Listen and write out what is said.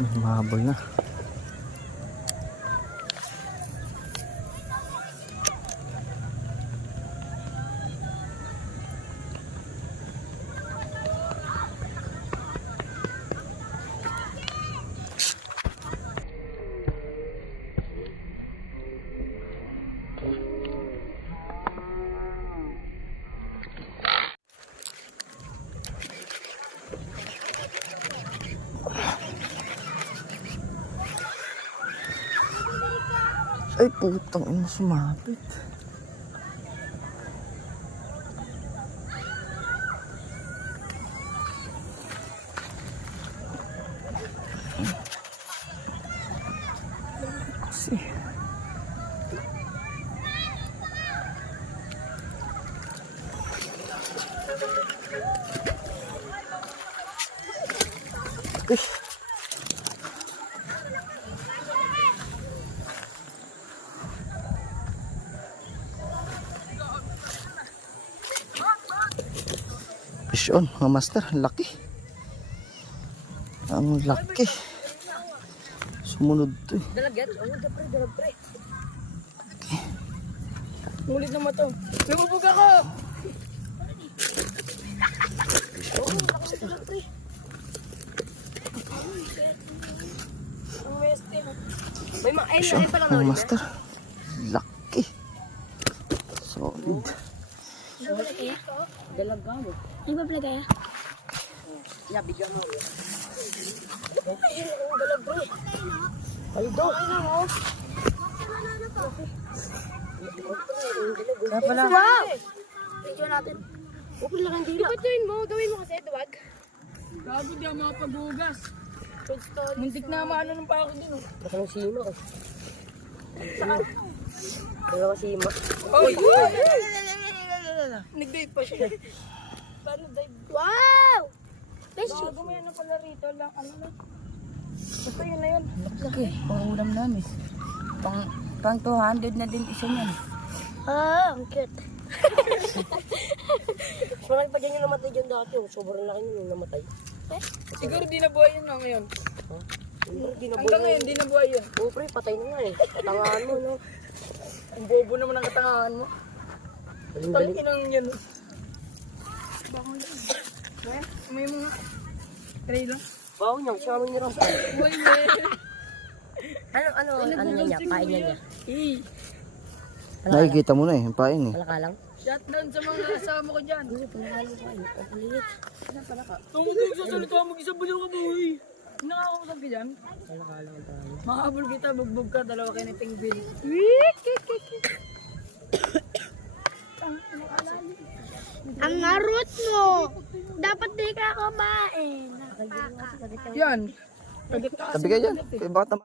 Mahabol na. Ay putang ina, sumapit. Kasi fish on, mga master, laki. Ang laki. Sumunod to eh. Dalagyan? Oo, dalag pre. Ngulit naman to. Lumubog ako! Oo, lakas dalag pre. Ang meste ha. May mga Fish on, mga master. Laki. Solid. Dalaga mo. Ano ba pala kaya? Yeah, bigyan mo. Dalag pre. Ay do. Kaya pala. Video natin. Okay lang ang dila. Gawin mo kasi, duwag. Gago di ako makapag-ugas. Muntik na maano ng pa ako din. Baka ng sima ko. Saan? Dalawa sima. Oy! Nag-dive pa siya. Paano dive? Wow! Gago mo yan na pala rito lang. Ano na? Basta yun na yun. Laki. Pangulam namin. Pang 200 na din isa niyan. Ah, ang cute. Mas marami pa dyan yung namatay dyan dati. Sobrang laki nyo yung namatay. Siguro di nabuhay yun na ngayon. Hanggang ngayon di nabuhay yun. Oo pre, patay na nga eh. Katangahan mo no. Ang bobo naman ang katangahan mo. Talagin ang yan. Bako yun. May mga tray lang. Bako niya, siya kami nirang saan. Ano niya? Pain niya. Nakikita mo na eh, yung pain eh. Palaka lang? Shutdown sa mga kasama ko dyan. Ano, panahalo ka eh. Ang kulit. Ano, palaka? Tumutulog sa salita, mag-isang baliw ka boy. Nakakausap ka dyan? Palaka lang ang tayo. Makahabol kita, bugbog ka, dalawa kayo ni Tingbin. Ang narot mo! Dapat di ka kumain. Yan. Tabi ka dyan. Kaya baka